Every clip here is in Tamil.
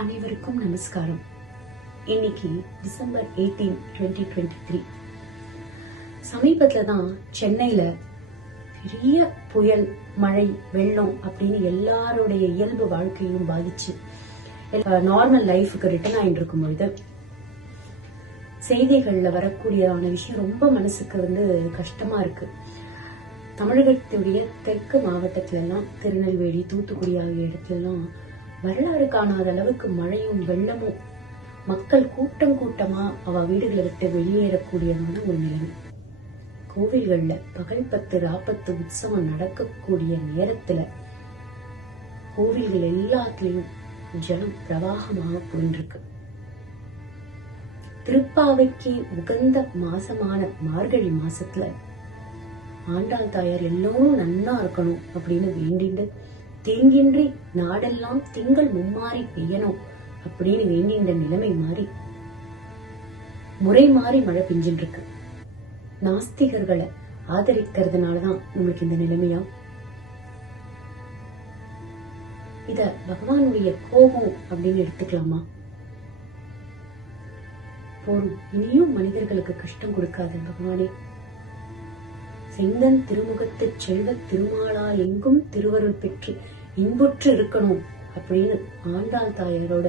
அனைவருக்கும் நமஸ்காரம். இன்னைக்கு டிசம்பர் 18, 2023. சமீபத்துல தான் சென்னையில பெரிய புயல், மழை, வெள்ளம் அப்படின்னு எல்லாருடைய இயல்பு வாழ்க்கையும் பாதிச்சு நார்மல் லைஃபுக்கு ரிட்டர்ன் ஆயிட்டு இருக்கும் பொழுது செய்திகள்ல வரக்கூடியதான விஷயம் ரொம்ப மனசுக்கு கஷ்டமா இருக்கு. தமிழகத்துடைய தெற்கு மாவட்டத்துல எல்லாம், திருநெல்வேலி, தூத்துக்குடி ஆகிய இடத்துல எல்லாம் வரலாறு காணாத அளவுக்கு மழையும் வெள்ளமும், மக்கள் கூட்டம் கூட்டமா அவ வீடுகளை விட்டு வெளியேறக்கூடியதான ஒரு நிலைமை. கோவில்கள்ல பகல் 10 ராப்பத்து உற்சவம் நடக்கக்கூடிய நேரத்துல கோவில்கள் எல்லாத்துலயும் ஜலம் பிரவாகமாக போயிருக்கு. திருப்பாவைக்கு உகந்த மாசமான மார்கழி மாசத்துல ஆண்டாள் தாயார் எல்லோரும் நன்னா இருக்கணும் அப்படின்னு வேண்டிட்டு, தேங்கின்றி நாடெல்லாம் திங்கள் மும்மாறி பெய்யணும் அப்படின்னு வேண்டின்ற நிலைமை மாறி முறை மாறி மழை பெஞ்சிட்டு இருக்கு. நாஸ்திகர்களை ஆதரிக்கிறதுனாலதான் நம்மளுக்கு இந்த நிலைமையா? இத பகவானுடைய கோபம் அப்படின்னு எடுத்துக்கலாமா? போரும், இனியும் மனிதர்களுக்கு கஷ்டம் கொடுக்காத பகவானே. செங்கன் திருமுகத்து செல்வ திருமாலால் எங்கும் திருவருள் பெற்று இன்புற்று இருக்கணும் அப்படின்னு ஆண்டாள் தாயாரோட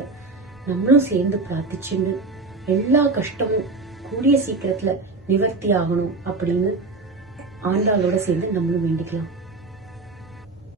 நம்மளும் சேர்ந்து பிரார்த்திச்சுண்டு எல்லா கஷ்டமும் கூடிய சீக்கிரத்துல நிவர்த்தி ஆகணும் அப்படின்னு ஆண்டாளோட சேர்ந்து நம்மளும் வேண்டிக்கலாம்.